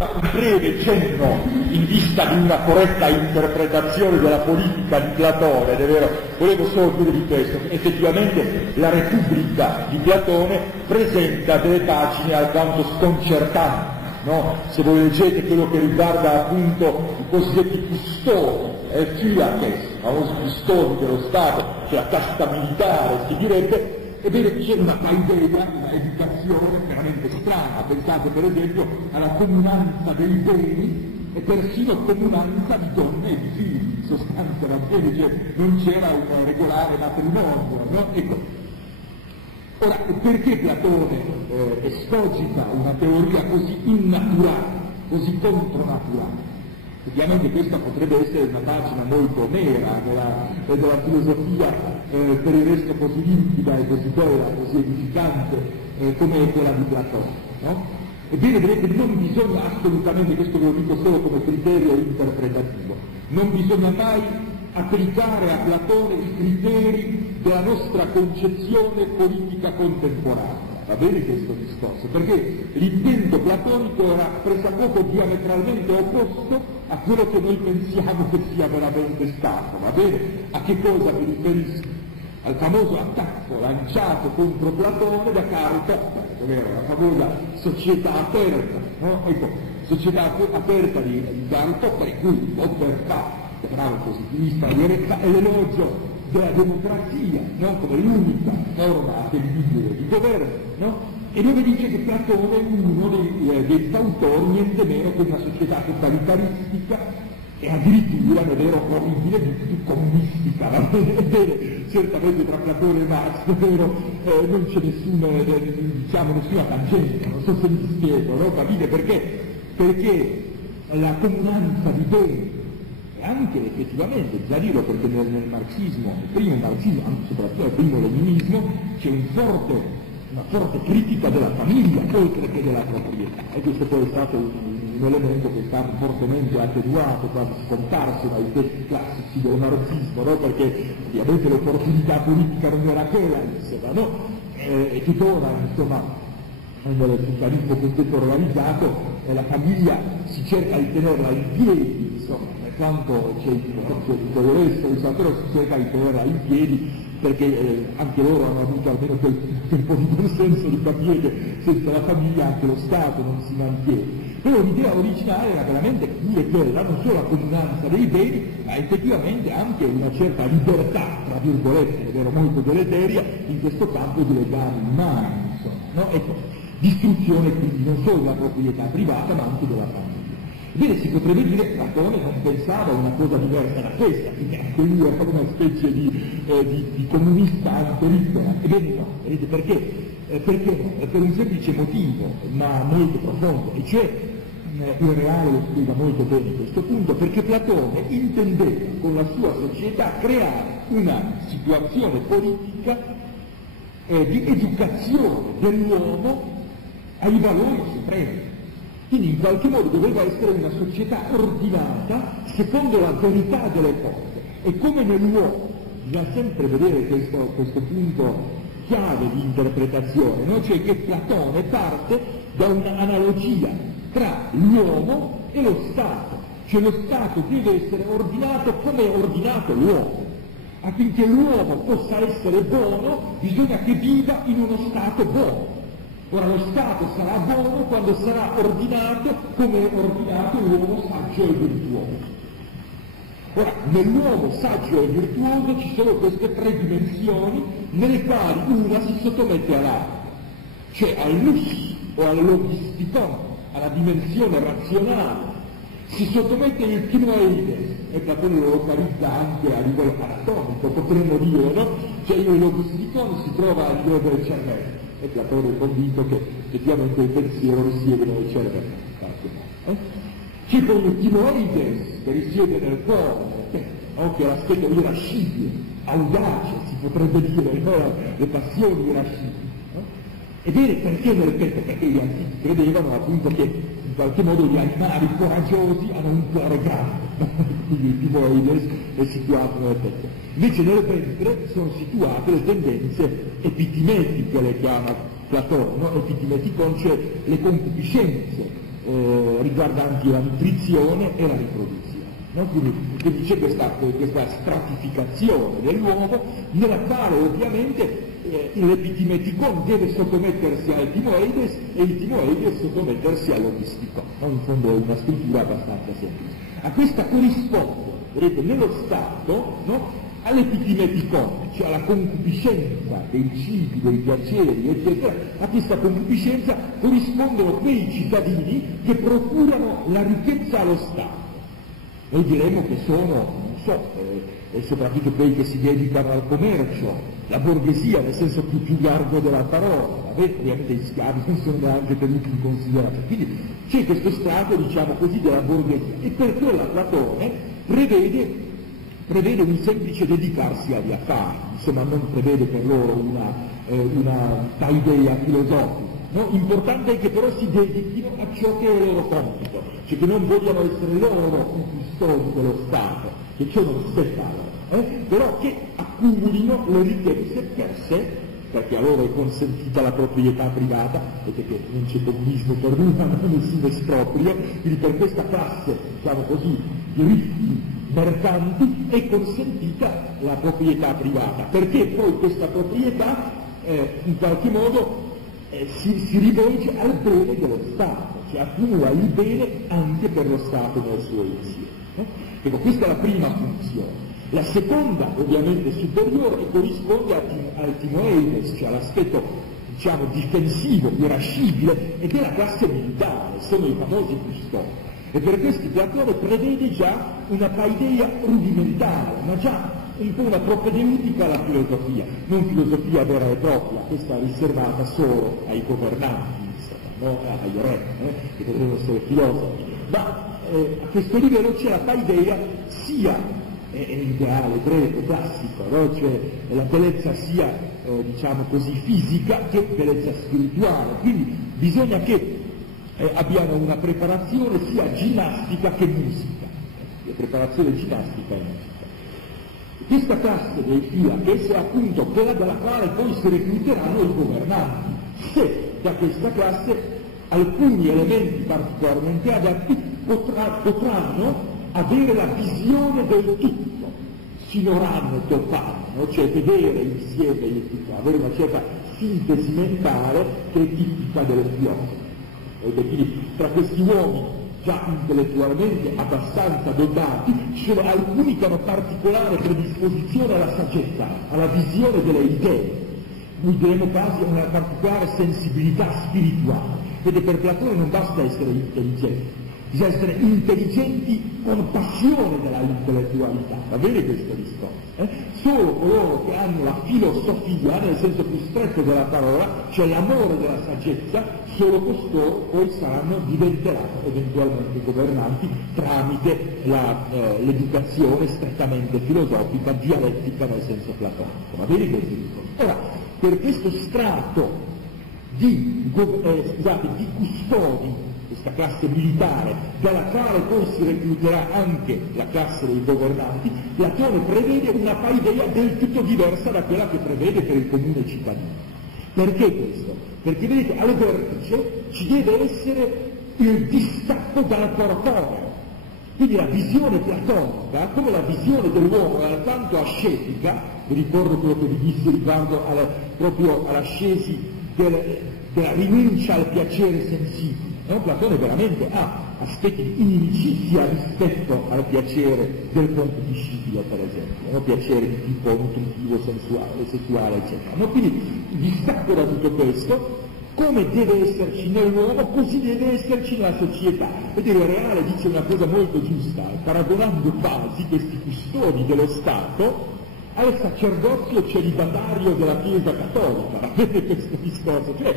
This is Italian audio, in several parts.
Un breve cenno in vista di una corretta interpretazione della politica di Platone, ed è vero, volevo solo dire di questo, che effettivamente la Repubblica di Platone presenta delle pagine alquanto sconcertanti, no? Se voi leggete quello che riguarda appunto i cosiddetti custodi, filaches, i famosi custodi dello Stato, cioè la casta militare si direbbe, ebbene c'è una paideia, una educazione veramente strana. Pensate per esempio alla comunanza dei beni e persino comunanza di donne e di figli, in sostanza va bene, cioè non c'era un regolare matrimonio, no? Ecco. Ora, perché Platone escogita una teoria così innaturale, così contronaturale? Ovviamente questa potrebbe essere una pagina molto nera della filosofia, per il resto così limpida e così bella, così edificante come quella di Platone, no? Ebbene, vedete, non bisogna assolutamente, questo ve lo dico solo come criterio interpretativo, non bisogna mai applicare a Platone i criteri della nostra concezione politica contemporanea. Va bene questo discorso? Perché l'intento platonico era pressappoco diametralmente opposto a quello che noi pensiamo che sia veramente stato. Va bene? A che cosa mi riferisco? Al famoso attacco lanciato contro Platone da Karl Popper, ovvero la famosa società aperta, no? Ecco, società aperta di Karl Popper, in cui Popper fa, bravo positivista, è l'elogio della democrazia, no? Come l'unica forma attendibile di governo, no? E dove dice che Platone è uno dei fautori, niente meno che una società totalitaristica e addirittura, è vero, orribile, più comunistica. Va bene? Certamente tra Platone e Marx, è vero, non c'è nessuna tangente, non so se mi spiego, no? Capite perché? Perché la comunanza di beni, e anche effettivamente, già dirlo, perché nel marxismo, nel primo marxismo, anche soprattutto nel primo leninismo, c'è una forte critica della famiglia, oltre che della proprietà, e questo poi è stato un elemento che è stato fortemente attenuato, quasi scomparso dai testi classici del marxismo, no? Perché ovviamente l'opportunità politica non era quella, insomma, no? E tuttora, insomma, nel socialismo contemporaneizzato, la famiglia si cerca di tenerla in piedi, insomma, quanto c'è il resto, però si cerca di tenerla in piedi, perché anche loro hanno avuto almeno quel po' di buon senso di capire che senza la famiglia anche lo Stato non si mantiene. Però l'idea originale era veramente dire quella, non solo la comunanza dei beni, ma effettivamente anche una certa libertà, tra virgolette, è vero, molto deleteria, in questo campo di legami umani, insomma, no? Ecco, distruzione quindi non solo della proprietà privata, ma anche della famiglia. Ebbene, si potrebbe dire che Platone non pensava a una cosa diversa da questa, quindi anche lui era una specie di comunista antelitera. Ebbene no, vedete perché? Perché no? Per un semplice motivo, ma molto profondo, e cioè il Reale lo spiega molto bene questo punto, perché Platone intendeva con la sua società creare una situazione politica di educazione dell'uomo ai valori supremi. Quindi in qualche modo doveva essere una società ordinata secondo la verità delle cose. E come nell'uomo, bisogna sempre vedere questo punto chiave di interpretazione, no? Cioè che Platone parte da un'analogia tra l'uomo e lo Stato. Cioè lo Stato deve essere ordinato come è ordinato l'uomo. Affinché l'uomo possa essere buono, bisogna che viva in uno Stato buono. Ora lo Stato sarà buono quando sarà ordinato come è ordinato l'uomo saggio e virtuoso. Ora, nell'uomo saggio e virtuoso ci sono queste tre dimensioni nelle quali una si sottomette all'altra, cioè al lus o al logisticon, alla dimensione razionale, si sottomette il kinoeides, e Platone lo localizza anche a livello anatomico, potremmo dire, no? Cioè il logisticon si trova a livello del cervello. E Platone è convinto che effettivamente il pensiero risiede nel cervello. C'è poi il timoeides che risiede nel cuore, che è l'aspetto irascibile, audace, si potrebbe dire, no? Le passioni irascibili. Ebbene, perché nel petto? Perché gli antichi credevano appunto che in qualche modo gli animali coraggiosi hanno un cuore grande, quindi il timoeides è situato nel petto. Invece nel ventre sono situate le tendenze epitimetiche, le chiama Platone, no? Epitimeticon, cioè le concupiscenze, riguardanti la nutrizione e la riproduzione. No? Quindi c'è questa stratificazione dell'uomo, nella quale ovviamente l'epitimeticon deve sottomettersi al timoeides e il timoeides sottomettersi all'opisticon. No? In fondo è una struttura abbastanza semplice. A questa corrisponde, vedete, nello Stato, no? All'epitimeticon, cioè alla concupiscenza dei cibi, dei piaceri, eccetera. A questa concupiscenza corrispondono quei cittadini che procurano la ricchezza allo Stato. Noi diremmo che sono, non so, soprattutto quelli che si dedicano al commercio, la borghesia nel senso più largo della parola, ovviamente gli schiavi non sono neanche tenuti in considerazione. Quindi c'è questo strato, diciamo così, della borghesia, e per quello Platone prevede un semplice dedicarsi agli affari, insomma non prevede per loro una paideia filosofica. No? Importante è che però si dedichino a ciò che è il loro compito, cioè che non vogliano essere loro i custodi dello Stato, che ciò non spetta loro, però che accumulino le ricchezze per sé, perché a loro è consentita la proprietà privata, vedete che non c'è comunismo per nulla, nessun esproprio, quindi per questa classe, diciamo così, di ricchi mercanti è consentita la proprietà privata, perché poi questa proprietà in qualche modo si rivolge al bene dello Stato, cioè accumula il bene anche per lo Stato nel suo insieme. Ecco, questa è la prima funzione. La seconda, ovviamente superiore, corrisponde al timoeides, cioè all'aspetto, diciamo, difensivo, irascibile, ed è la classe militare, sono i famosi custodi. E per questo Platone prevede già una paideia rudimentale, ma già un po' una propedeutica alla filosofia, non filosofia vera e propria, questa è riservata solo ai governanti, no? Ai re, che dovrebbero essere filosofi, ma a questo livello c'è la paideia sia l'ideale greco, classico, no? Cioè la bellezza sia, diciamo così, fisica che bellezza spirituale, quindi bisogna che abbiano una preparazione sia ginnastica che musica, preparazione ginnastica e musica. Questa classe dei fila, che è appunto quella dalla quale poi si recluteranno i governanti, se da questa classe alcuni elementi particolarmente adatti potranno avere la visione del tutto, sinoranno topanno, cioè vedere insieme il tutto, avere una certa sintesi mentale che è tipica del filosofo. E quindi tra questi uomini già intellettualmente abbastanza dotati ci sono alcuni che hanno particolare predisposizione alla saggezza, alla visione delle idee, noi diremo quasi una particolare sensibilità spirituale. Vede, per Platone non basta essere intelligenti, bisogna essere intelligenti con passione della intellettualità, va bene questo discorso? Solo coloro che hanno la filosofia, nel senso più stretto della parola, cioè l'amore della saggezza, solo costoro poi diventeranno eventualmente governanti tramite l'educazione strettamente filosofica, dialettica nel senso platonico, va bene questo discorso? Ora, per questo strato di custodi, questa classe militare, dalla quale poi si recluterà anche la classe dei governanti, Platone prevede una paideia del tutto diversa da quella che prevede per il comune cittadino. Perché questo? Perché vedete, al vertice ci deve essere il distacco dal corporeo. Quindi la visione platonica, come la visione dell'uomo è alquanto ascetica, vi ricordo quello che vi dissi riguardo proprio all'ascesi della rinuncia al piacere sensibile. Platone veramente ha aspetti di inimicizia rispetto al piacere del concupiscibile, per esempio, piacere di tipo nutritivo, sensuale, sessuale, eccetera. Quindi il distacco da tutto questo, come deve esserci nell'uomo, così deve esserci nella società. Vedete, il Reale dice una cosa molto giusta, paragonando quasi questi custodi dello Stato al sacerdozio celibatario della Chiesa Cattolica, vedete questo discorso? Cioè,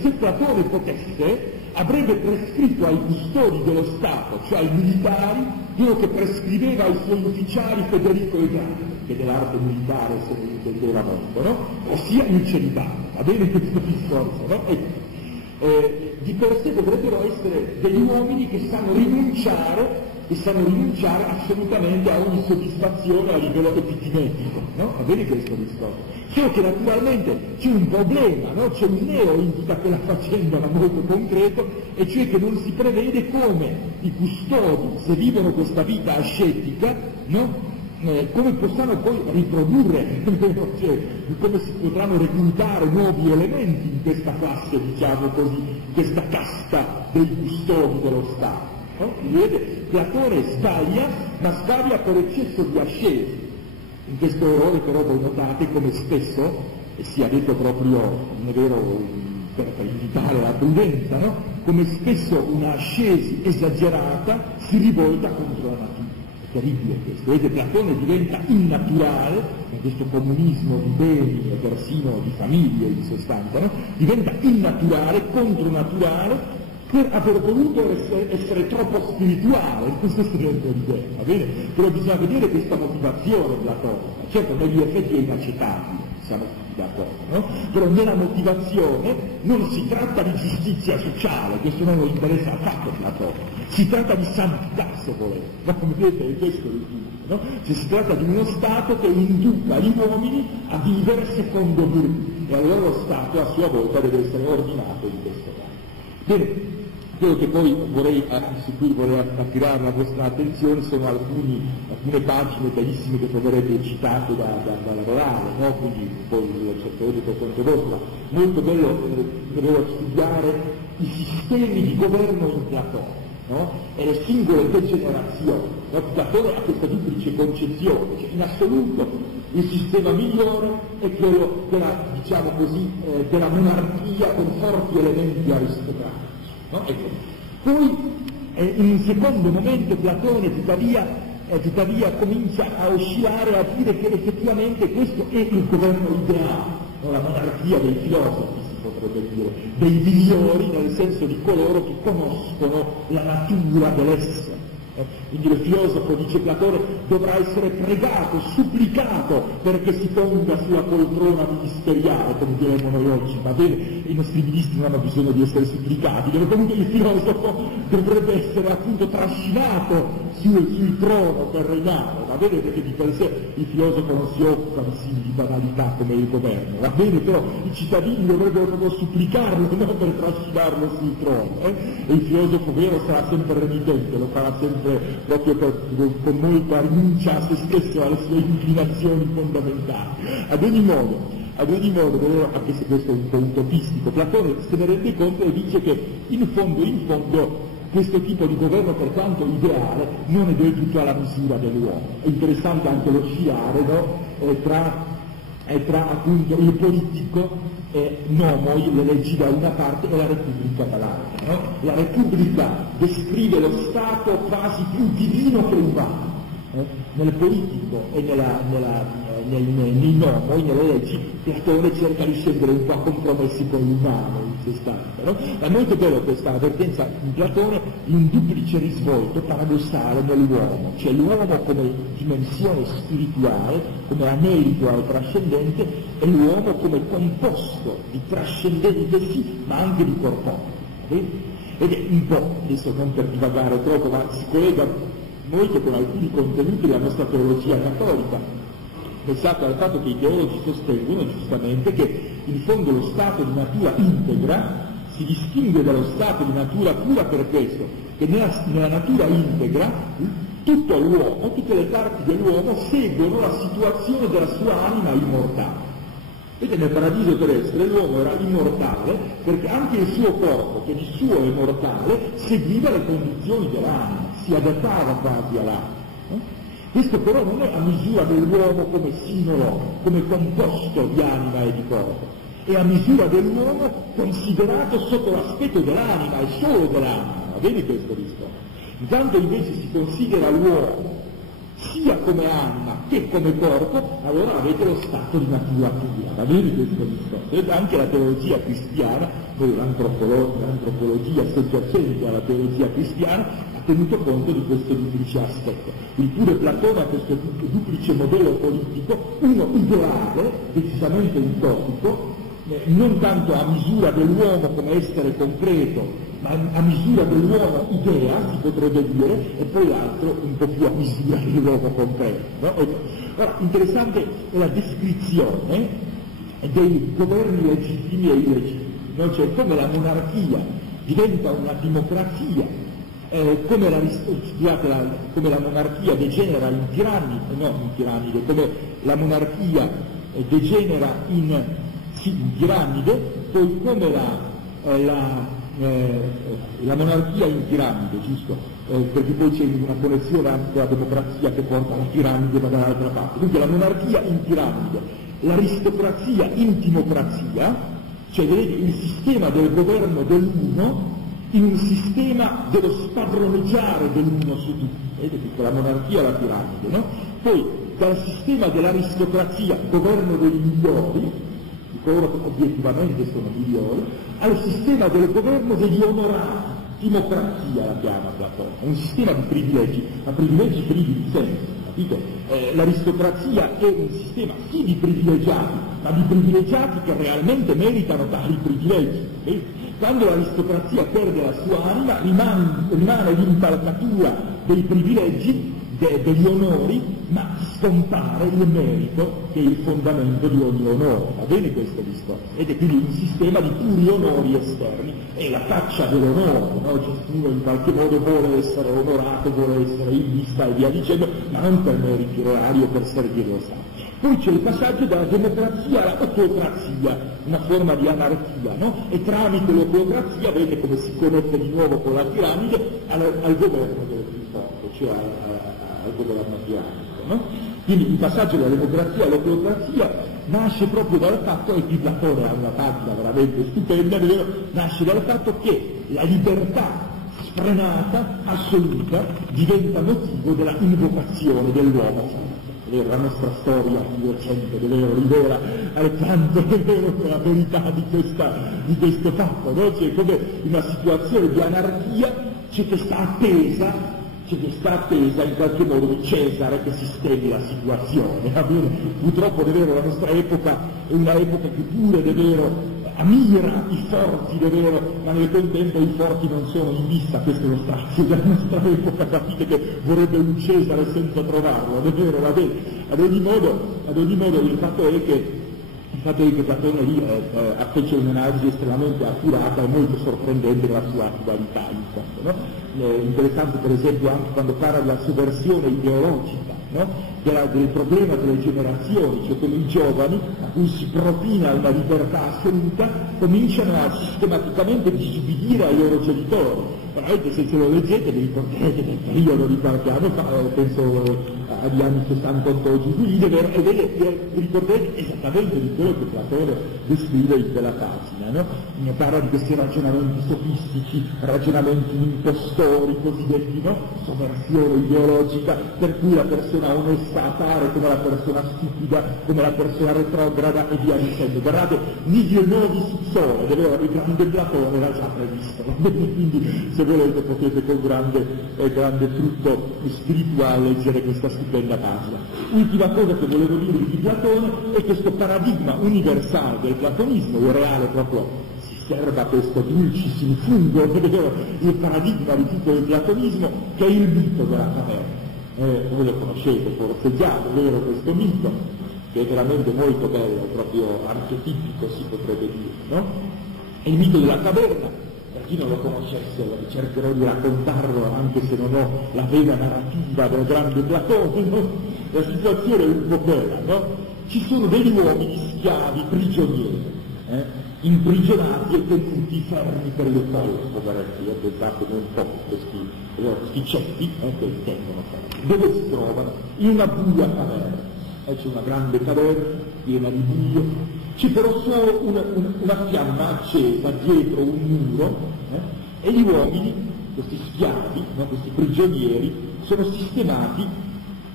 se Platone potesse, avrebbe prescritto ai custodi dello Stato, cioè ai militari, quello che prescriveva ai suoi ufficiali Federico il Grande, che dell'arte militare se ne intendeva molto, no? Ossia il celibato, va bene questo discorso, no? Di per sé dovrebbero essere degli uomini che sanno rinunciare e sanno rinunciare assolutamente a ogni soddisfazione a livello epitimetico, no? Va bene questo discorso? Solo che naturalmente c'è un problema, no? C'è un neo in tutta quella faccenda molto concreto, e cioè che non si prevede come i custodi, se vivono questa vita ascetica, no? Come possano poi riprodurre, cioè, come si potranno reclutare nuovi elementi in questa classe, diciamo così, questa casta dei custodi dello Stato. No? Vedete, Platone sbaglia, ma sbaglia per eccesso di ascesi. In questo errore però voi notate come spesso, e sia detto proprio, non è vero, per invitare la prudenza, no? Come spesso una ascesi esagerata si rivolta contro la natura. Terribile questo, vedete, Platone diventa innaturale, con questo comunismo di beni e persino di famiglie in sostanza, no? Diventa innaturale, contronaturale, per aver voluto essere troppo spirituale, questo sarebbe l'idea, va bene? Però bisogna vedere questa motivazione platonica, certo negli effetti è inaccettabile, siamo tutti d'accordo, no? Però nella motivazione non si tratta di giustizia sociale, questo non lo interessa affatto Platone, si tratta di santità, se volete, no? Come vedete è questo il punto, no? Cioè si tratta di uno Stato che induca gli uomini a vivere secondo lui, e allora lo Stato a sua volta deve essere ordinato in questo caso. Bene, quello che poi su cui vorrei attirare la vostra attenzione sono alcune pagine bellissime che troverete citate da lavorare, no? Quindi poi lo cercherete per conto vostro, ma molto bello studiare i sistemi di governo in Platone, no? E le singole degenerazioni. No? Platone ha questa duplice concezione, cioè in assoluto il sistema migliore è quello diciamo così, della monarchia con forti elementi aristocratici. No? Ecco. Poi in un secondo momento Platone tuttavia comincia a oscillare, a dire che effettivamente questo è il governo ideale, no? La monarchia dei filosofi, si potrebbe dire, dei migliori, nel senso di coloro che conoscono la natura dell'essere. Quindi il filosofo, dice Platone, dovrà essere pregato, supplicato perché si ponga sulla poltrona ministeriale, come diremmo noi oggi, va bene? I nostri ministri non hanno bisogno di essere supplicati, dove comunque il filosofo dovrebbe essere appunto trascinato sul trono per regnare, va bene? Perché di per sé il filosofo non si occupa di simili banalità come il governo, va bene? Però i cittadini dovrebbero proprio supplicarlo, no? Per trascinarlo sul trono, E il filosofo vero sarà sempre renitente, lo farà sempre proprio con molta rinuncia a se stesso, alle sue inclinazioni fondamentali. Ad ogni modo, anche se questo è un po' utopistico, Platone se ne rende conto e dice che in fondo questo tipo di governo, per quanto ideale, non è del tutto alla misura dell'uomo. È interessante anche lo sciare, no? Tra appunto il politico nomoi, le leggi da una parte e la Repubblica dall'altra. No? La Repubblica descrive lo Stato quasi più divino che umano. Nel politico e nei nomoi, nelle leggi, Platone cerca di scendere un po' a compromessi con l'umano, in sostanza. No? È molto bello questa avvertenza in Platone di un duplice risvolto paradossale nell'uomo, cioè l'uomo come dimensione spirituale, come anelito al trascendente, e l'uomo come composto di trascendente sì, ma anche di corporeo. Ed è un po', adesso non per divagare troppo, ma si collega molto con alcuni contenuti della nostra teologia cattolica. Pensate al fatto che i teologi sostengono giustamente che in fondo lo stato di natura integra si distingue dallo stato di natura pura per questo, che nella natura integra tutto l'uomo, tutte le parti dell'uomo seguono la situazione della sua anima immortale. Vedete, nel paradiso terrestre l'uomo era immortale perché anche il suo corpo, che di suo è mortale, seguiva le condizioni dell'anima, si adattava quasi all'anima. Questo però non è a misura dell'uomo come singolo, come composto di anima e di corpo, è a misura dell'uomo considerato sotto l'aspetto dell'anima e solo dell'anima, va bene questo discorso? Intanto invece si considera l'uomo sia come anima che come corpo, allora avete lo stato di natura pura, va bene questo discorso? Anche la teologia cristiana, poi l'antropologia soggiacente alla teologia cristiana, ha tenuto conto di questo duplice aspetto. Il pure Platone ha questo duplice modello politico, uno ideale, decisamente utopico, non tanto a misura dell'uomo come essere concreto ma a misura dell'uomo idea, si potrebbe dire, e poi l'altro un po' più a misura dell'uomo concreto. No? Allora, interessante è la descrizione dei governi legittimi e illegittimi, no? Cioè come la monarchia diventa una democrazia, come la monarchia degenera in tirannide, come la monarchia degenera in tirannide, poi come la monarchia in tiranide, giusto? Perché poi c'è una connessione anche con la democrazia che porta alla tiranide ma dall'altra parte. Quindi la monarchia in tiranide, l'aristocrazia in timocrazia, cioè vedete il sistema del governo dell'uno in un sistema dello spadroneggiare dell'uno su tutti, vedete che la monarchia è la tiranide, no? Poi dal sistema dell'aristocrazia, governo dei migliori, di coloro che obiettivamente sono migliori, al sistema del governo degli onorati, timocrazia la chiama Platone, un sistema di privilegi, ma privilegi privi di senso, capite? L'aristocrazia è un sistema sì di privilegiati, ma di privilegiati che realmente meritano tali privilegi. Quando l'aristocrazia perde la sua anima, rimane l'impalcatura dei privilegi, degli onori, ma scompare il merito che è il fondamento di ogni onore. Va bene questo discorso? Ed è quindi un sistema di puri onori esterni, è la caccia dell'onore, no? Ciascuno in qualche modo vuole essere onorato, vuole essere in vista e via dicendo, ma non per meriti reali o per servire lo Stato. Poi c'è il passaggio dalla democrazia all'oclocrazia, una forma di anarchia, no? E tramite l'oclocrazia, vedete come si connette di nuovo con la tiranide, al governo del più forte, cioè al governo tiranico, no? Quindi il passaggio dalla democrazia all'oclocrazia nasce proprio dal fatto, e qui Platone ha una pagina veramente stupenda, nasce dal fatto che la libertà sfrenata, assoluta, diventa motivo della invocazione dell'uomo. La nostra storia recente rivela tanto la verità di questo fatto, no? C'è come una situazione di anarchia, c'è che sta attesa in qualche modo di Cesare che sistemi la situazione. Purtroppo la nostra epoca è una epoca che pure ammira i forti, ma nel contempo i forti non sono in vista, questo è lo strazio della nostra epoca, capite che vorrebbe un Cesare senza trovarlo, va bene. Ad ogni modo il fatto è che Platone lì fece un'analisi estremamente accurata e molto sorprendente della sua attualità, in fondo, no? Interessante per esempio anche quando parla della sovversione ideologica, no? Del problema delle generazioni, cioè come i giovani a cui si propina una libertà assoluta cominciano a sistematicamente disubbidire ai loro genitori. Veramente se ce lo leggete vi ricorderete del periodo di qualche anno fa, penso agli anni 68 giubilini, e ricorderete esattamente di quello che Platone descrive in quella pagina, no? Parla di questi ragionamenti sofistici, ragionamenti impostori cosiddetti, no? Sovversione ideologica, per cui la persona onesta appare come la persona stupida, come la persona retrograda e via dicendo. Guardate, nihil novis sole, il grande Platone era già previsto, quindi se volete potete con grande frutto spirituale leggere questa stupenda pagina. Ultima cosa che volevo dire di Platone è questo paradigma universale del platonismo, il reale proprio si serva questo dulcis in fungo, il paradigma di tutto il platonismo che è il mito della caverna. Voi lo conoscete forse già, vero questo mito, che è veramente molto bello, proprio archetipico si potrebbe dire, no? È il mito della caverna. Per chi non lo conoscesse, cercherò di raccontarlo anche se non ho la vena narrativa del grande Platone, no? La situazione è un po' quella, no? Ci sono degli uomini schiavi, prigionieri, imprigionati e tenuti fermi per il collo, poveretti, io pensate un po' questi ceppi che li tengono fermi. Dove si trovano? In una buia caverna. C'è una grande caverna piena di buio. C'è però solo una fiamma accesa dietro un muro, e gli uomini, questi schiavi, no, questi prigionieri, sono sistemati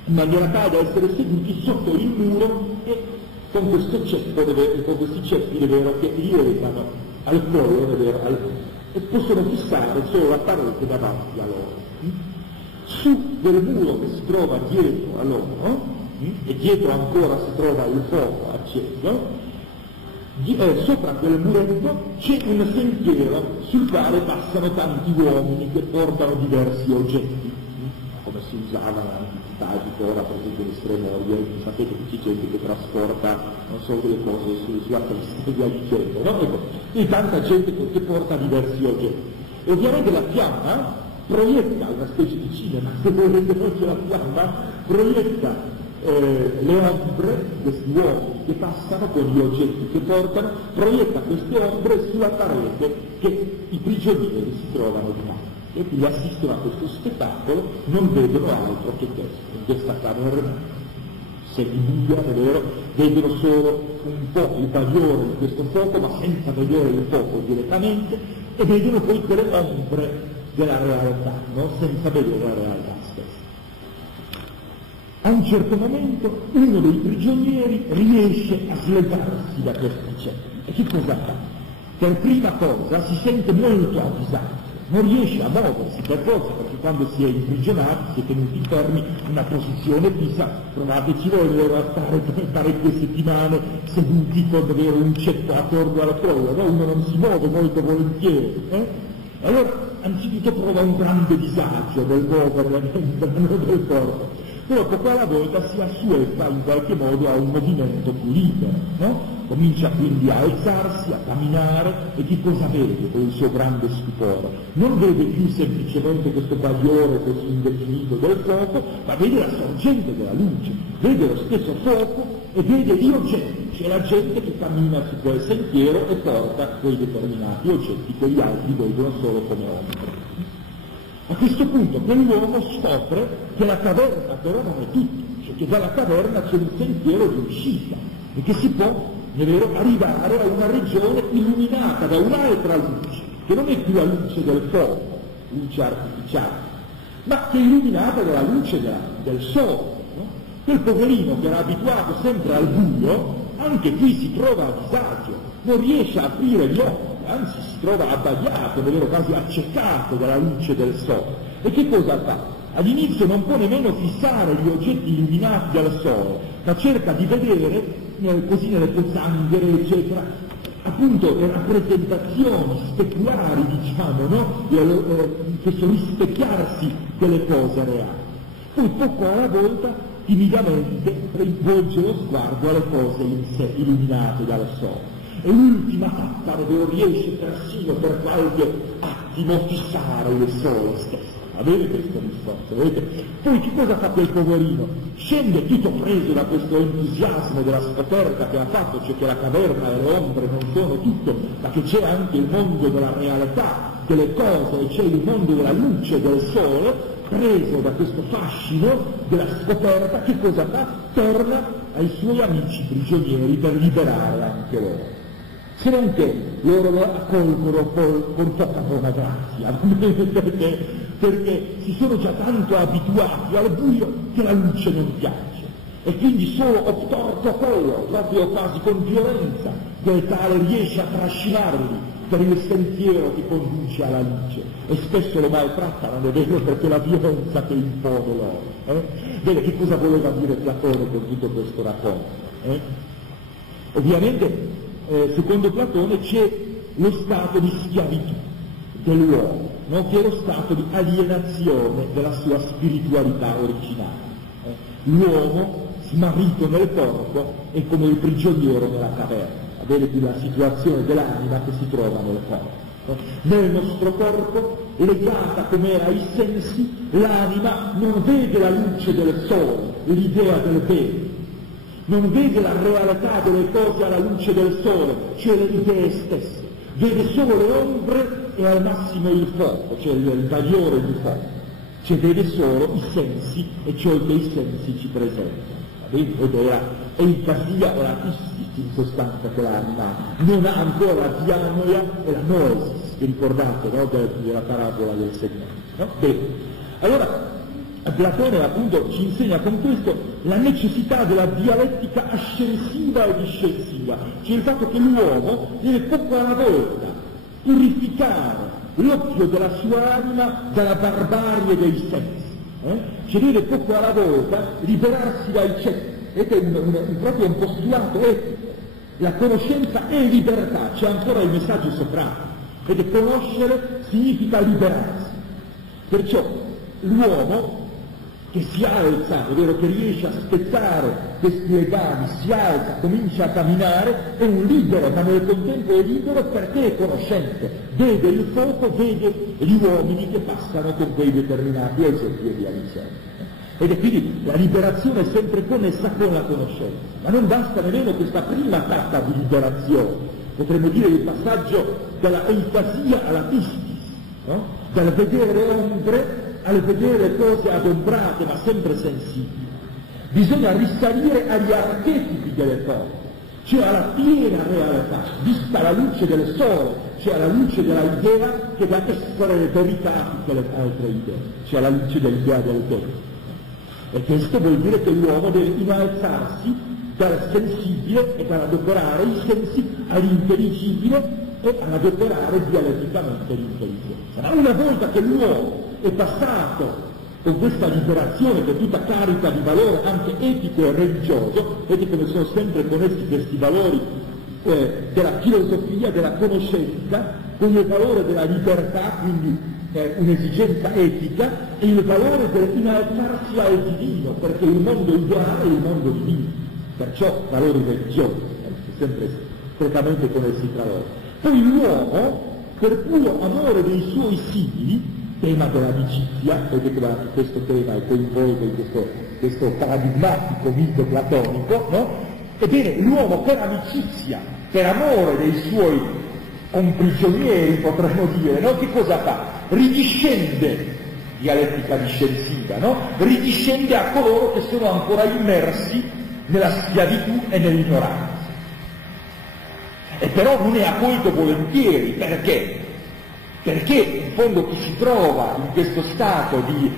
in maniera tale da essere seduti sotto il muro e con questo ceppo, con questi ceppi che li legano al collo e possono fissare solo la parete davanti a loro. Su del muro che si trova dietro a loro, e dietro ancora si trova il fuoco acceso, sopra quel muretto c'è un sentiero sul quale passano tanti uomini che portano diversi oggetti, come si usava nell'antichità, tipo ora per esempio l'Estremo Oriente, sapete che c'è gente che trasporta non so delle cose sulla testa e via dicendo, no? Ecco, e tanta gente che porta diversi oggetti. E ovviamente la fiamma proietta una specie di cinema, se volete voi che la fiamma proietta le ombre di questi uomini che passano con gli oggetti che portano, proietta queste ombre sulla parete che i prigionieri si trovano dinanzi. E quindi assistono a questo spettacolo, non vedono altro che questo. In questa camera se buia, è vero, vedono solo un po' il bagliore di questo fuoco, ma senza vedere il fuoco direttamente, e vedono poi quelle ombre della realtà, no? Senza vedere la realtà stessa. A un certo momento uno dei prigionieri riesce a slegarsi da questi ceppi. E che cosa fa? Per prima cosa si sente molto a disagio, non riesce a muoversi per forza, perché quando si è imprigionati, si è tenuti fermi in una posizione fissa, provateci voi a stare parecchie settimane seduti con avere un ceppo attorno alla collo, no? Uno non si muove molto volentieri. Allora, anzitutto prova un grande disagio del muovere del corpo. Però poco alla volta si assueta in qualche modo a un movimento più libero, no? Comincia quindi a alzarsi, a camminare, e che cosa vede con il suo grande stupore? Non vede più semplicemente questo bagliore così indefinito del fuoco, ma vede la sorgente della luce, vede lo stesso fuoco e vede gli oggetti, c'è la gente che cammina su quel sentiero e porta quei determinati oggetti che gli altri vedono solo come ombre. A questo punto quell'uomo scopre che la caverna però non è tutto, cioè che dalla caverna c'è un sentiero di uscita e che si può, è vero, arrivare a una regione illuminata da un'altra luce, che non è più la luce del fuoco, luce artificiale, ma che è illuminata dalla luce del sole. No? Quel poverino che era abituato sempre al buio, anche qui si trova a disagio, non riesce a aprire gli occhi, anzi si trova abbagliato, è vero, quasi accecato dalla luce del sole. E che cosa fa? All'inizio non può nemmeno fissare gli oggetti illuminati dal sole, ma cerca di vedere, così nelle pozzanghere, eccetera, appunto le rappresentazioni speculari, diciamo, no? Che sono rispecchiarsi delle cose reali. Poi poco alla volta, timidamente, rivolge lo sguardo alle cose in sé illuminate dal sole. E l'ultima tappa dove riesce persino per qualche attimo a fissare il sole stesso. Avete questo risposto, vedete? Poi che cosa fa quel poverino? Scende tutto preso da questo entusiasmo della scoperta che ha fatto, cioè che la caverna e le ombre non sono tutto, ma che c'è anche il mondo della realtà, delle cose, e c'è il mondo della luce, del sole, preso da questo fascino della scoperta, che cosa fa? Torna ai suoi amici prigionieri per liberare anche loro. Se non che loro lo accolgono con poca buona grazia, perché si sono già tanto abituati al buio che la luce non piace, e quindi solo obtorto quello, proprio quasi con violenza, quel tale riesce a trascinarli per il sentiero che conduce alla luce, e spesso lo maltrattano, è vero, perché la violenza che impone loro. Bene, che cosa voleva dire Platone con tutto questo racconto? Ovviamente, secondo Platone, c'è lo stato di schiavitù dell'uomo, no? Che è lo stato di alienazione della sua spiritualità originale. L'uomo, smarrito nel corpo, è come il prigioniero nella caverna, avere qui la situazione dell'anima che si trova nel corpo. No? Nel nostro corpo, legata come era ai sensi, l'anima non vede la luce del sole, l'idea del bene, non vede la realtà delle cose alla luce del sole, cioè le idee stesse, vede solo le ombre e al massimo il fuoco, cioè il bagliore di fuoco, cioè vede solo i sensi e ciò che i sensi ci presentano. Ed è il casia e la istis in sostanza che l'anima non ha ancora la dianoia e la noesis, vi ricordate, no? della parabola del Signore. No? Bene, allora Platone appunto ci insegna con questo la necessità della dialettica ascensiva e discensiva, cioè il fatto che l'uomo deve poco alla volta purificare l'occhio della sua anima dalla barbarie dei sensi, cioè deve poco alla volta liberarsi dai ceppi, ed è proprio un postulato etico, La conoscenza è libertà, c'è ancora il messaggio sopra, ed è conoscere significa liberarsi. Perciò l'uomo che si alza, è vero, che riesce a spezzare questi legami, si alza, comincia a camminare, è un libero, ma nel contempo è libero perché è conoscente, vede il fuoco, vede gli uomini che passano con quei determinati esempi e via dicendo. Ed è quindi la liberazione è sempre connessa con la conoscenza, ma non basta nemmeno questa prima tappa di liberazione, potremmo dire il passaggio dalla eutasia alla pistis, no? Dal vedere ombre al vedere cose adombrate ma sempre sensibili. Bisogna risalire agli archetipi delle cose, cioè alla piena realtà, vista alla luce del sole, cioè alla luce della idea che deve essere verità a tutte le altre idee, cioè alla luce dell'idea del bene. E questo vuol dire che l'uomo deve innalzarsi dal sensibile e dall'adoperare i sensi all'intelligibile e ad adoperare dialetticamente l'intelligenza. Ma una volta che l'uomo è passato con questa liberazione che è tutta carica di valore anche etico e religioso, vedi come sono sempre connessi questi valori della filosofia, della conoscenza, con il valore della libertà, quindi un'esigenza etica, e il valore dell'innalzarsi al divino, perché il mondo ideale è il mondo divino, perciò valori religiosi, sempre strettamente connessi tra loro. Poi l'uomo, per puro amore dei suoi simili, tema dell'amicizia, vedete che anche questo tema è coinvolto in questo paradigmatico mito platonico, no? Ebbene, l'uomo per amicizia, per amore dei suoi comprigionieri, potremmo dire, no? Che cosa fa? Ridiscende, dialettica discensiva, no? Ridiscende a coloro che sono ancora immersi nella schiavitù e nell'ignoranza. E però non è accolto volentieri, perché? Perché in fondo chi si trova in questo stato di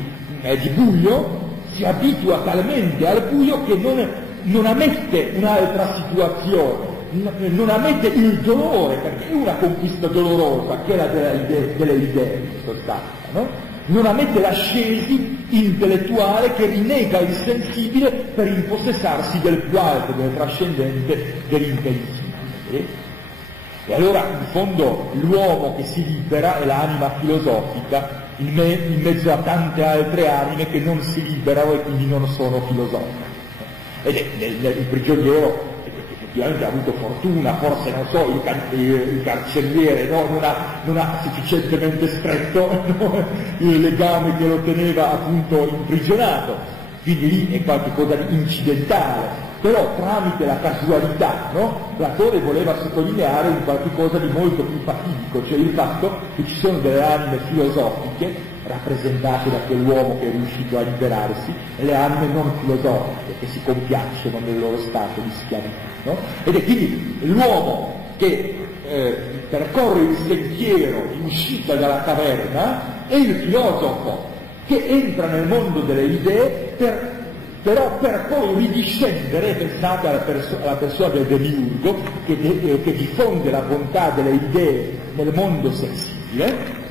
buio si abitua talmente al buio che non ammette un'altra situazione, non ammette il dolore, perché è una conquista dolorosa, che è la delle idee in sostanza, no? Non ammette l'ascesi intellettuale che rinnega il sensibile per impossessarsi del più alto, del trascendente, dell'intelligibile. E allora in fondo l'uomo che si libera è l'anima filosofica in mezzo a tante altre anime che non si liberano e quindi non sono filosofiche. Ed è il prigioniero effettivamente ha avuto fortuna, forse non so, il carceriere non ha sufficientemente stretto il legame che lo teneva appunto imprigionato, quindi lì è qualcosa di incidentale. Però tramite la casualità, no? Platone voleva sottolineare un qualche cosa di molto più fatidico, cioè il fatto che ci sono delle anime filosofiche rappresentate da quell'uomo che è riuscito a liberarsi e le anime non filosofiche che si compiacciono nel loro stato di schiavitù, no? Ed è quindi l'uomo che percorre il sentiero di uscita dalla caverna e il filosofo che entra nel mondo delle idee però per poi ridiscendere, pensate alla persona del demiurgo che diffonde la bontà delle idee nel mondo sensibile.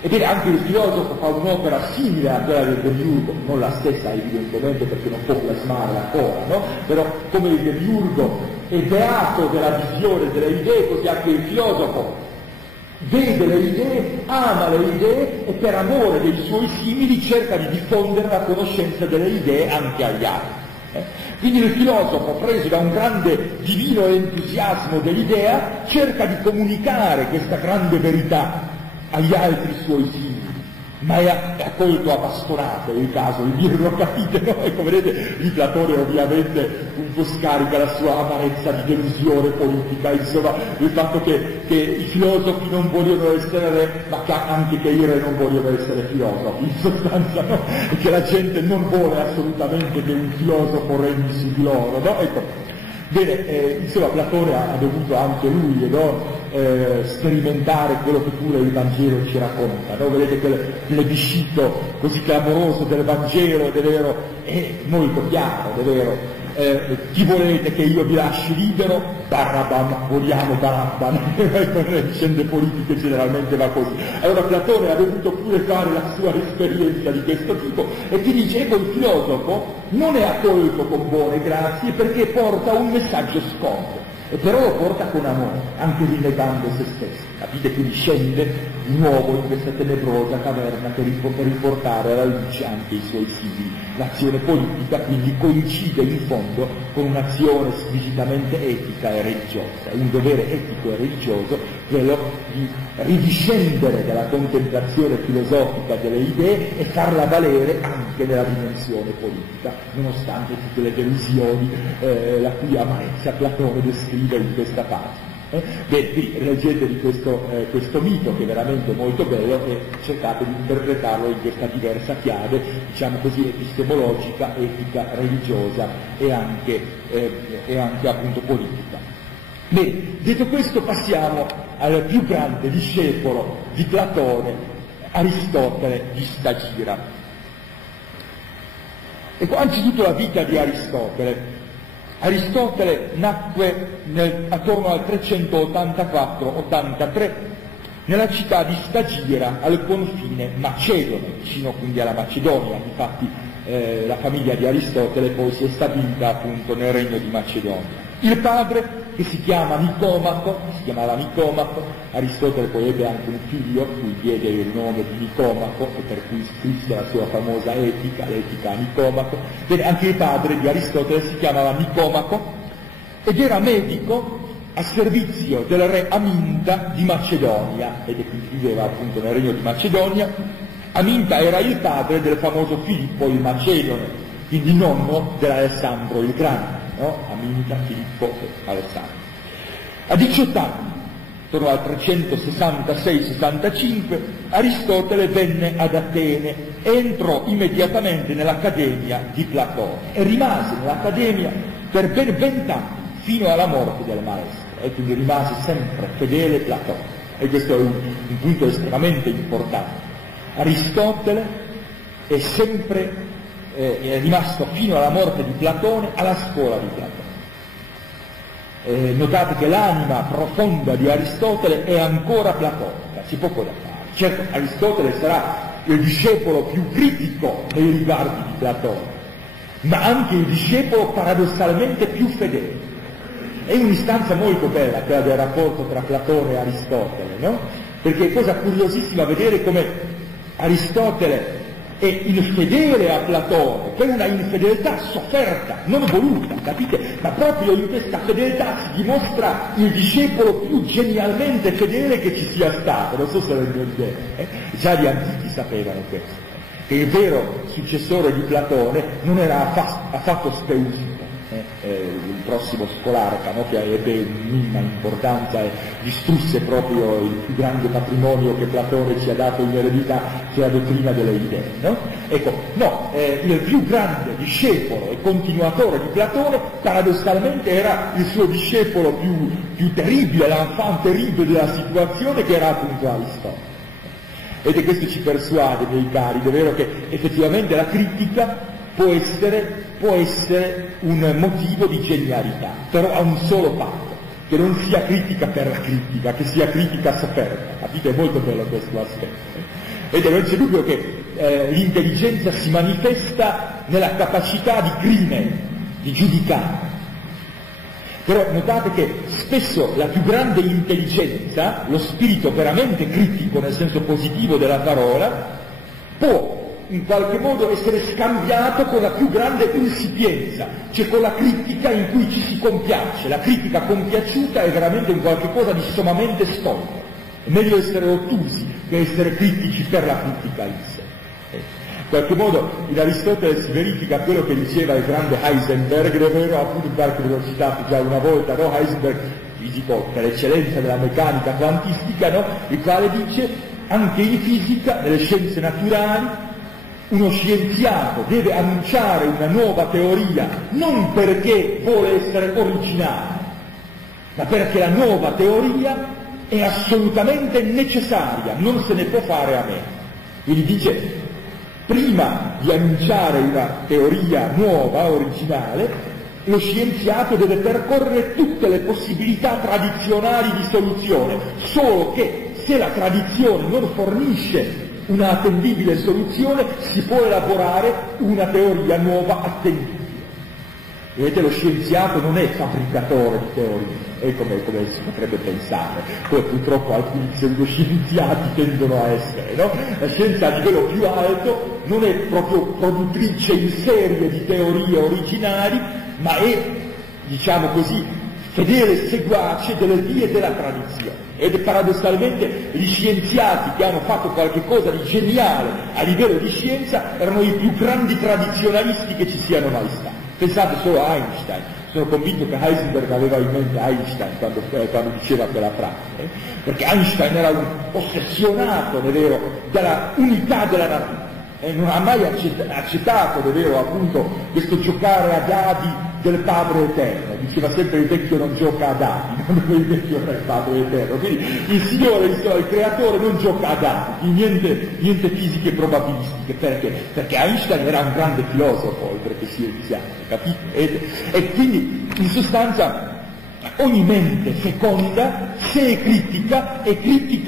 Ebbene anche il filosofo fa un'opera simile a quella del demiurgo, non la stessa evidentemente perché non può plasmarla ancora, no? Però come il demiurgo è beato della visione delle idee, così anche il filosofo vede le idee, ama le idee e per amore dei suoi simili cerca di diffondere la conoscenza delle idee anche agli altri. Quindi il filosofo, preso da un grande divino entusiasmo dell'idea, cerca di comunicare questa grande verità agli altri suoi simili, ma è accolto a bastonate il caso, il dirlo, capite, no? Ecco, vedete, il Platone ovviamente un po' scarica la sua amarezza di delusione politica, insomma, il fatto che i filosofi non vogliono essere re, ma che anche che i re non vogliono essere filosofi, in sostanza, no? E che la gente non vuole assolutamente che un filosofo regni su di loro, no? Ecco. Bene, insomma Platone ha dovuto anche lui, no? Sperimentare quello che pure il Vangelo ci racconta, no? Vedete quel plebiscito così clamoroso del Vangelo, è vero, è molto chiaro, è vero. Chi volete che io vi lasci libero? Barabam, vogliamo Barabban. Nelle vicende politiche generalmente va così. Allora Platone ha dovuto pure fare la sua esperienza di questo tipo e ti dice che il filosofo non è accolto con buone grazie perché porta un messaggio scomodo. e però lo porta con amore, anche rinnegando se stesso. Capite? Quindi scende di nuovo in questa tenebrosa caverna per riportare alla luce anche i suoi simili. L'azione politica quindi coincide in fondo con un'azione squisitamente etica e religiosa, un dovere etico e religioso, quello di ridiscendere dalla contemplazione filosofica delle idee e farla valere anche nella dimensione politica, nonostante tutte le delusioni la cui amarezza Platone descrive in questa pagina. Quindi leggete di questo mito, che è veramente molto bello, e cercate di interpretarlo in questa diversa chiave, diciamo così, epistemologica, etica, religiosa e anche appunto politica. Bene, detto questo passiamo al più grande discepolo di Platone, Aristotele di Stagira. Ecco, anzitutto la vita di Aristotele. Aristotele nacque attorno al 384-83 nella città di Stagira, al confine macedone, vicino quindi alla Macedonia. Infatti la famiglia di Aristotele poi si è stabilita appunto nel regno di Macedonia. Il padre, che si chiamava Nicomaco, Aristotele poi ebbe anche un figlio, cui diede il nome di Nicomaco, e per cui scrisse la sua famosa etica, l'etica a Nicomaco. Bene, anche il padre di Aristotele si chiamava Nicomaco ed era medico a servizio del re Aminta di Macedonia, ed quindi viveva appunto nel regno di Macedonia. Aminta era il padre del famoso Filippo il Macedone, quindi nonno dell'Alessandro il Grande. No? Aminta, Filippo e Alessandro. A 18 anni, attorno al 366-65, Aristotele venne ad Atene e entrò immediatamente nell'Accademia di Platone e rimase nell'Accademia per ben 20 anni, fino alla morte del maestro, e quindi rimase sempre fedele Platone. E questo è un punto estremamente importante. Aristotele è sempre è rimasto fino alla morte di Platone alla scuola di Platone. Notate che l'anima profonda di Aristotele è ancora platonica, c'è poco da fare. Certo, Aristotele sarà il discepolo più critico nei riguardi di Platone, ma anche il discepolo paradossalmente più fedele. È un'istanza molto bella quella del rapporto tra Platone e Aristotele, no? Perché è cosa curiosissima vedere come Aristotele è infedele a Platone, per una infedeltà sofferta, non voluta, capite? Ma proprio in questa fedeltà si dimostra il discepolo più genialmente fedele che ci sia stato. Non so se lo idea, già gli antichi sapevano questo, che il vero successore di Platone non era affatto Speusico, il prossimo Scolarca, no? Che ebbe minima importanza e distrusse proprio il più grande patrimonio che Platone ci ha dato in eredità, che è la dottrina delle idee, no? Ecco, no, il più grande discepolo e continuatore di Platone paradossalmente era il suo discepolo più terribile, l'enfant terribile della situazione, che era appunto Aristotele. Ed questo ci persuade, miei cari, è vero che effettivamente la critica può essere un motivo di genialità, però ha un solo patto, che non sia critica per la critica, che sia critica sofferta. Capite? È molto bello questo aspetto. Ed non c'è dubbio che l'intelligenza si manifesta nella capacità di crimine, di giudicare. Però notate che spesso la più grande intelligenza, lo spirito veramente critico nel senso positivo della parola, può in qualche modo essere scambiato con la più grande insipienza, cioè con la critica in cui ci si compiace. La critica compiaciuta è veramente un qualche cosa di sommamente storico. È meglio essere ottusi che essere critici per la critica in sé. In qualche modo in Aristotele si verifica quello che diceva il grande Heisenberg, è vero, appunto in qualche l'ho citato già una volta, no? Heisenberg, fisico per eccellenza della meccanica quantistica, no? Il quale dice anche in fisica, nelle scienze naturali, uno scienziato deve annunciare una nuova teoria non perché vuole essere originale, ma perché la nuova teoria è assolutamente necessaria, non se ne può fare a meno. Quindi dice, prima di annunciare una teoria nuova, originale, lo scienziato deve percorrere tutte le possibilità tradizionali di soluzione, solo che se la tradizione non fornisce una attendibile soluzione, si può elaborare una teoria nuova attendibile. Vedete, lo scienziato non è fabbricatore di teorie, come si potrebbe pensare, poi purtroppo alcuni pseudoscienziati tendono a essere, no? La scienza a livello più alto non è proprio produttrice in serie di teorie originali, ma è, diciamo così, fedele seguace delle vie della tradizione. Ed paradossalmente gli scienziati che hanno fatto qualche cosa di geniale a livello di scienza erano i più grandi tradizionalisti che ci siano mai stati. Pensate solo a Einstein, sono convinto che Heisenberg aveva in mente Einstein quando diceva quella frase, perché Einstein era un ossessionato, è vero, della unità della natura, non ha mai accettato, è vero, appunto, questo giocare a dadi del Padre Eterno. Diceva sempre il vecchio non gioca a dadi, non il vecchio era il Padre Eterno, quindi il Signore, il Creatore, non gioca a dadi, niente fisiche probabilistiche, perché Einstein era un grande filosofo oltre che scienziato, capito? E quindi in sostanza ogni mente feconda, se è critica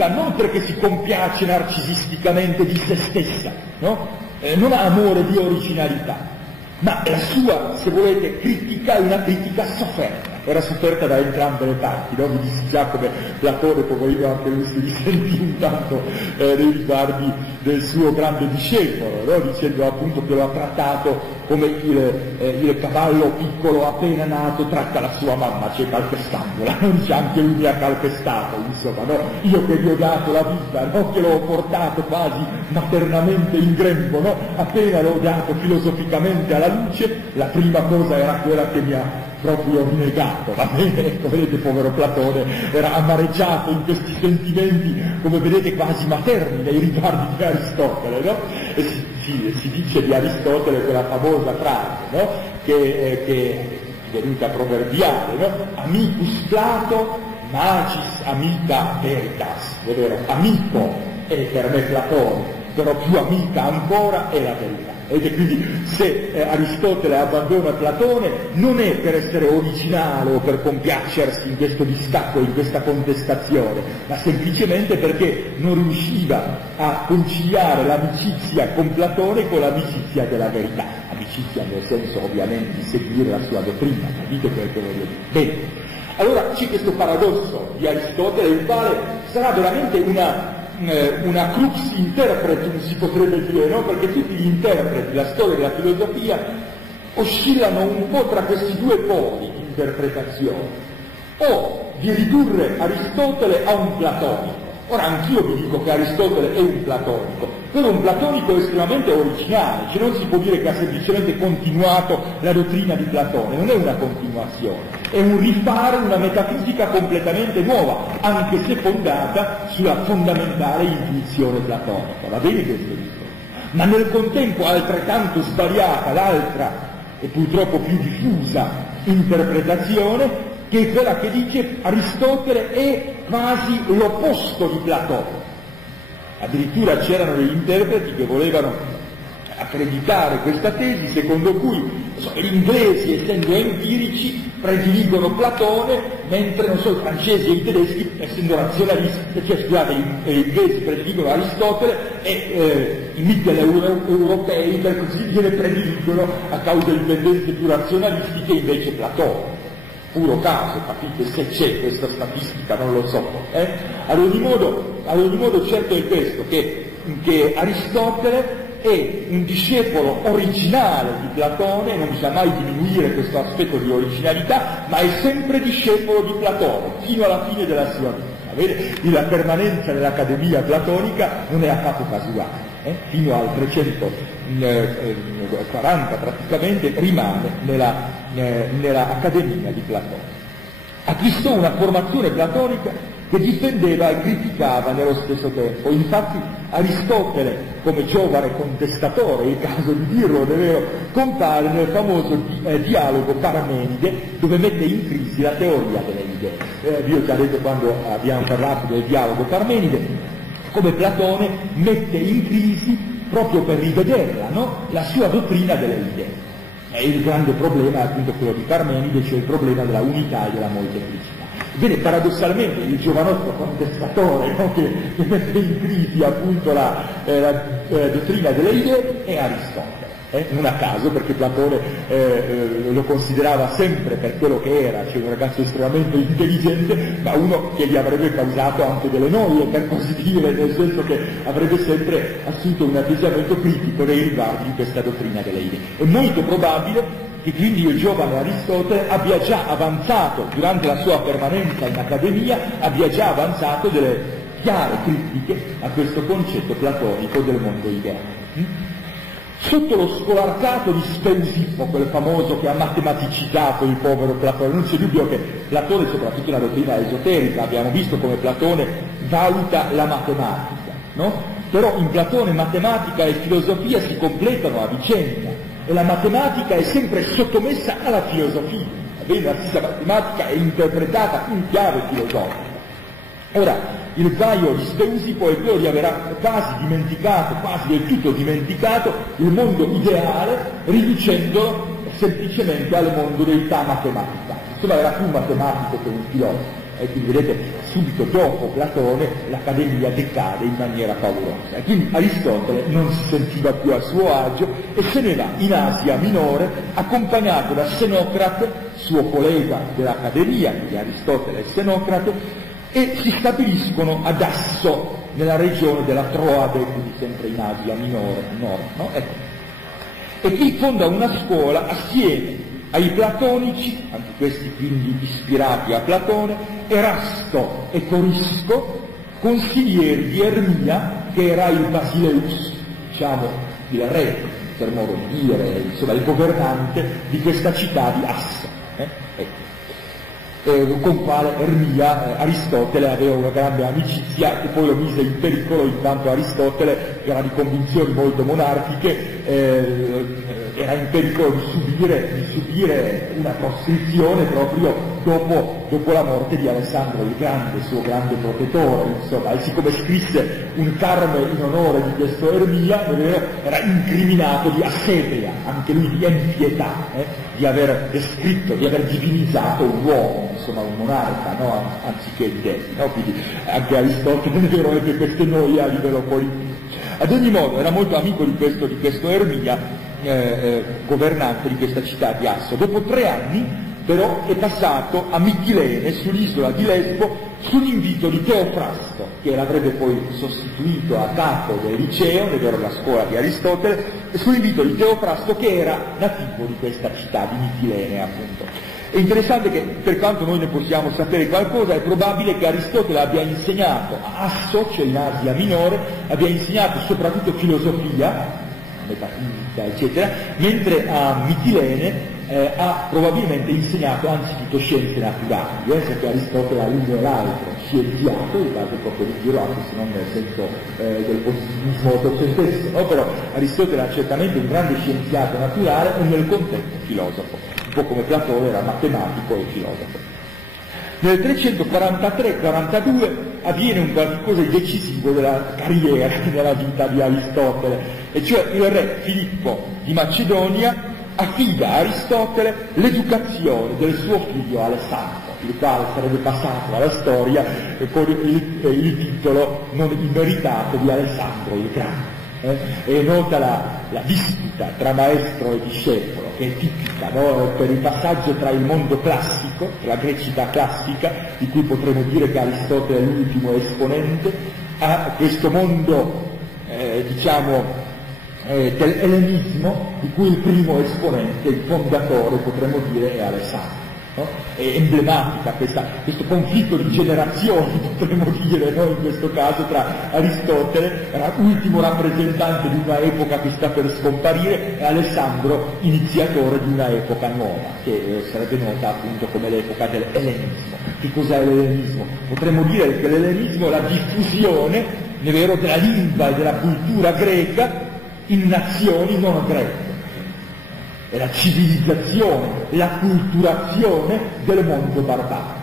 non perché si compiace narcisisticamente di se stessa, no? Non ha amore di originalità, ma la sua, se volete, critica è una critica sofferta, era sofferta da entrambe le parti, no? Mi disse già come Platone, poverino, anche lui si risentì un tanto nei riguardi del suo grande discepolo, no? Dicendo appunto che lo ha trattato come il cavallo piccolo appena nato tratta la sua mamma, cioè calpestandola, non dice anche lui mi ha calpestato, insomma, no? Io che gli ho dato la vita, no? Che l'ho portato quasi maternamente in grembo, no? Appena l'ho dato filosoficamente alla luce, la prima cosa era quella che mi ha proprio negato, va bene? Ecco, vedete, povero Platone era amareggiato in questi sentimenti, come vedete, quasi materni nei riguardi di Aristotele, no? E si dice di Aristotele quella famosa frase, no? Che è venuta proverbiale, no? Amicus Plato, magis amica veritas, è vero? Amico è per me Platone, però più amica ancora è la verità. E quindi se Aristotele abbandona Platone non è per essere originale o per compiacersi in questo distacco, in questa contestazione, ma semplicemente perché non riusciva a conciliare l'amicizia con Platone con l'amicizia della verità. Amicizia nel senso ovviamente di seguire la sua dottrina, capite quel che voglio dire? Bene, allora c'è questo paradosso di Aristotele, il quale sarà veramente una crux interpretum, si potrebbe dire, no? Perché tutti gli interpreti della storia della filosofia oscillano un po' tra questi due poli di interpretazione, o di ridurre Aristotele a un platonico. Ora anch'io vi dico che Aristotele è un platonico, però un platonico estremamente originale, cioè non si può dire che ha semplicemente continuato la dottrina di Platone, non è una continuazione, è un rifare una metafisica completamente nuova, anche se fondata sulla fondamentale intuizione platonica, va bene questo discorso? Ma nel contempo altrettanto sbagliata l'altra e purtroppo più diffusa interpretazione, che è quella che dice Aristotele è quasi l'opposto di Platone. Addirittura c'erano degli interpreti che volevano accreditare questa tesi, secondo cui gli inglesi, essendo empirici, prediligono Platone, mentre non so, i francesi e i tedeschi, essendo razionalisti, cioè scusate, gli inglesi prediligono Aristotele e i mitteleuropei, per così dire, prediligono a causa di tendenze più razionalistiche invece Platone. Puro caso, capite, se c'è questa statistica, non lo so. Ad ogni modo certo è questo, che Aristotele è un discepolo originale di Platone, non bisogna mai diminuire questo aspetto di originalità, ma è sempre discepolo di Platone, fino alla fine della sua vita. Vedete? La permanenza nell'Accademia platonica non è affatto casuale. Fino al 340 praticamente rimane nella Accademia di Platone. Acquistò una formazione platonica che difendeva e criticava nello stesso tempo. Infatti Aristotele, come giovane contestatore, è il caso di dirlo, è vero, compare nel famoso dialogo Parmenide, dove mette in crisi la teoria delle idee. Vi ho già detto quando abbiamo parlato del dialogo Parmenide, come Platone mette in crisi, proprio per rivederla, no? La sua dottrina delle idee. E il grande problema è appunto quello di Parmenide, cioè il problema della unità e della molteplicità. Bene, paradossalmente il giovanotto contestatore, no? che mette in crisi appunto la dottrina delle idee è Aristotele. non a caso, perché Platone lo considerava sempre per quello che era, cioè un ragazzo estremamente intelligente, ma uno che gli avrebbe causato anche delle noie, per così dire, nel senso che avrebbe sempre assunto un atteggiamento critico nei riguardi di questa dottrina delle idee. È molto probabile che quindi il giovane Aristotele abbia già avanzato, durante la sua permanenza in accademia, abbia già avanzato delle chiare critiche a questo concetto platonico del mondo ideale. Sotto lo scolarcato di Speusipo, quel famoso che ha matematicizzato il povero Platone, non c'è dubbio che Platone, soprattutto la dottrina esoterica, abbiamo visto come Platone valuta la matematica, no? Però in Platone matematica e filosofia si completano a vicenda, e la matematica è sempre sottomessa alla filosofia, la stessa matematica è interpretata in chiave filosofica. Ora, il guaio di Speusipo è quello di aver quasi dimenticato, quasi del tutto dimenticato, il mondo ideale, riducendolo semplicemente al mondo dell'età matematica. Insomma, era più un matematico che un filosofo. E quindi vedete, subito dopo Platone l'accademia decade in maniera paurosa. E quindi Aristotele non si sentiva più a suo agio e se ne va in Asia Minore, accompagnato da Xenocrate, suo collega dell'accademia, quindi Aristotele e Xenocrate, e si stabiliscono ad Asso, nella regione della Troade, quindi sempre in Asia Minore, a nord, no? Ecco. E qui fonda una scuola assieme ai platonici, anche questi quindi ispirati a Platone, Erasto e Corisco, consiglieri di Ermia, che era il Basileus, diciamo il re, per modo di dire, insomma il governante di questa città di Asso. Ecco. Con quale Ermia Aristotele aveva una grande amicizia, che poi lo mise in pericolo in quanto Aristotele era di convinzioni molto monarchiche, era in pericolo di subire una costrizione proprio dopo la morte di Alessandro il Grande, suo grande protettore, insomma, e siccome scrisse un carme in onore di questo Ermia, era incriminato di assedia, anche lui di impietà, di aver descritto, di aver divinizzato un uomo, insomma un monarca, no? Anziché il dei, no? Quindi anche Aristotele ebbe queste noie a livello politico. Ad ogni modo era molto amico di questo Ermia, governante di questa città di Asso. Dopo 3 anni però è passato a Mitilene, sull'isola di Lesbo, sull'invito di Teofrasto, che l'avrebbe poi sostituito a capo del liceo, ovvero la scuola di Aristotele, e sull'invito di Teofrasto, che era nativo di questa città di Mitilene, appunto. È interessante che, per quanto noi ne possiamo sapere qualcosa, è probabile che Aristotele abbia insegnato a Asso, cioè in Asia Minore, abbia insegnato soprattutto filosofia, metafisica, eccetera, mentre a Mitilene ha probabilmente insegnato anzitutto scienze naturali, perché Aristotele ha l'uno e l'altro, scienziato, il caso proprio di giro, anche se non nel senso del positivismo ottocentesco, no? Però Aristotele ha certamente un grande scienziato naturale e nel contempo filosofo, un po' come Platone era matematico e filosofo. Nel 343-42 avviene un qualcosa di decisivo della carriera, della vita di Aristotele, e cioè il re Filippo di Macedonia affida a Aristotele l'educazione del suo figlio Alessandro, il quale sarebbe passato alla storia con il titolo non immeritato di Alessandro il Grande. È nota la disputa tra maestro e discepolo, che è tipica, no? Per il passaggio tra il mondo classico, la grecità classica, di cui potremmo dire che Aristotele è l'ultimo esponente, a questo mondo, dell'ellenismo, di cui il primo esponente, il fondatore, potremmo dire, è Alessandro. No? È emblematica questo conflitto di generazioni, potremmo dire, no? In questo caso tra Aristotele, ultimo rappresentante di una epoca che sta per scomparire, e Alessandro, iniziatore di una epoca nuova, che sarebbe nota appunto come l'epoca dell'ellenismo. Che cos'è l'ellenismo? Potremmo dire che l'ellenismo è la diffusione, è vero, della lingua e della cultura greca in nazioni non greche. È la civilizzazione, la culturazione del mondo barbaro.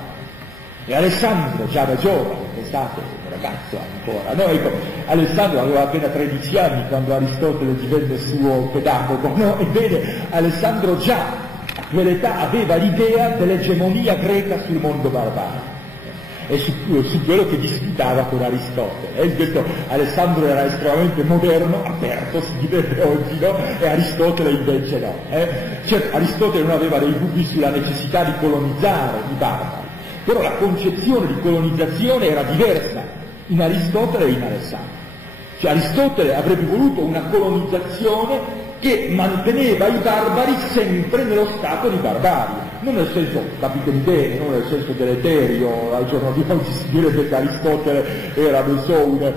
E Alessandro, già da giovane, pensate, un ragazzo ancora, no? Ecco, Alessandro aveva appena 13 anni quando Aristotele divenne suo pedagogo, no? Ebbene, Alessandro già a quell'età aveva l'idea dell'egemonia greca sul mondo barbaro. e su quello che disputava con Aristotele. Questo Alessandro era estremamente moderno, aperto, si direbbe oggi, no? E Aristotele invece no. Certo, Aristotele non aveva dei dubbi sulla necessità di colonizzare i barbari, però la concezione di colonizzazione era diversa in Aristotele e in Alessandro. Cioè Aristotele avrebbe voluto una colonizzazione che manteneva i barbari sempre nello stato di barbarie, non nel senso, capite bene, non nel senso deleterio, al giorno di oggi si direbbe che Aristotele era, non so, un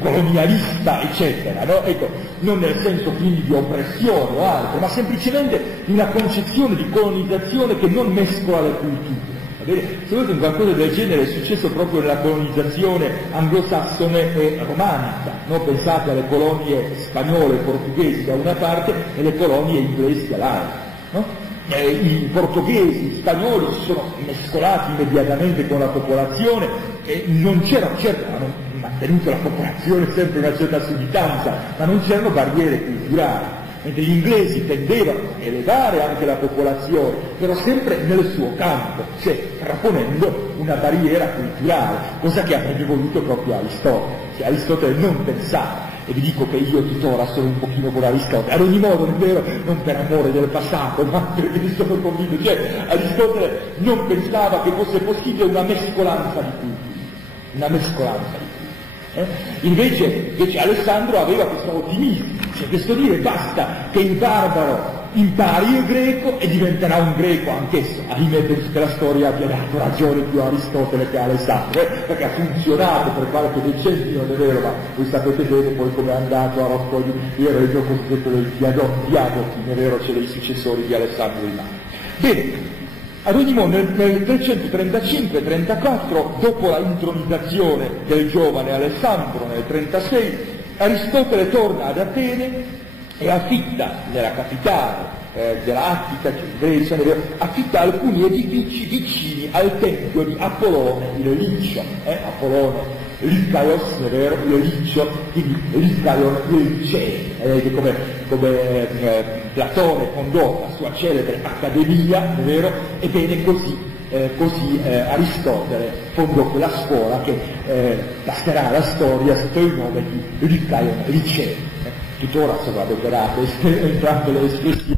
colonialista, eccetera, no? Ecco, non nel senso quindi di oppressione o altro, ma semplicemente una concezione di colonizzazione che non mescola le culture. Se vedete, qualcosa del genere è successo proprio nella colonizzazione anglosassone e romanica, no? Pensate alle colonie spagnole e portoghesi da una parte e le colonie inglesi dall'altra. No? I portoghesi, gli spagnoli si sono mescolati immediatamente con la popolazione e non c'era, certo, hanno mantenuto la popolazione sempre una certa sudditanza, ma non c'erano barriere culturali. Mentre gli inglesi tendevano a elevare anche la popolazione, però sempre nel suo campo, cioè proponendo una barriera culturale, cosa che avrebbe voluto proprio Aristotele. Cioè, Aristotele non pensava, e vi dico che io tuttora sono un pochino con Aristotele, ad ogni modo, è vero, non per amore del passato, ma perché ne sono convinto, cioè Aristotele non pensava che fosse possibile una mescolanza di culture, una mescolanza di Invece Alessandro aveva questo ottimismo, cioè questo dire basta che il barbaro impari il greco e diventerà un greco anch'esso. Ahimè, penso che la storia abbia dato ragione più a Aristotele che a Alessandro, perché ha funzionato per qualche decennio, non è vero, ma voi sapete bene poi come è andato a Rocco il regno cosiddetto dei Diadochi, non è vero, c'è dei successori di Alessandro di Magno. Bene. Ad ogni modo, nel 335-34, dopo la intronizzazione del giovane Alessandro nel 36, Aristotele torna ad Atene e affitta nella capitale della Attica, Grecia, affitta alcuni edifici vicini al tempio di Apollone il Licio, Apollone Licaios, è vero, il Licio, quindi Licaion il Liceo, come Platone fondò la sua celebre accademia, è vero, ebbene così Aristotele fondò quella scuola che passerà alla storia sotto il nome di Licaion Liceo. Tuttora sono adoperate entrambe le espressioni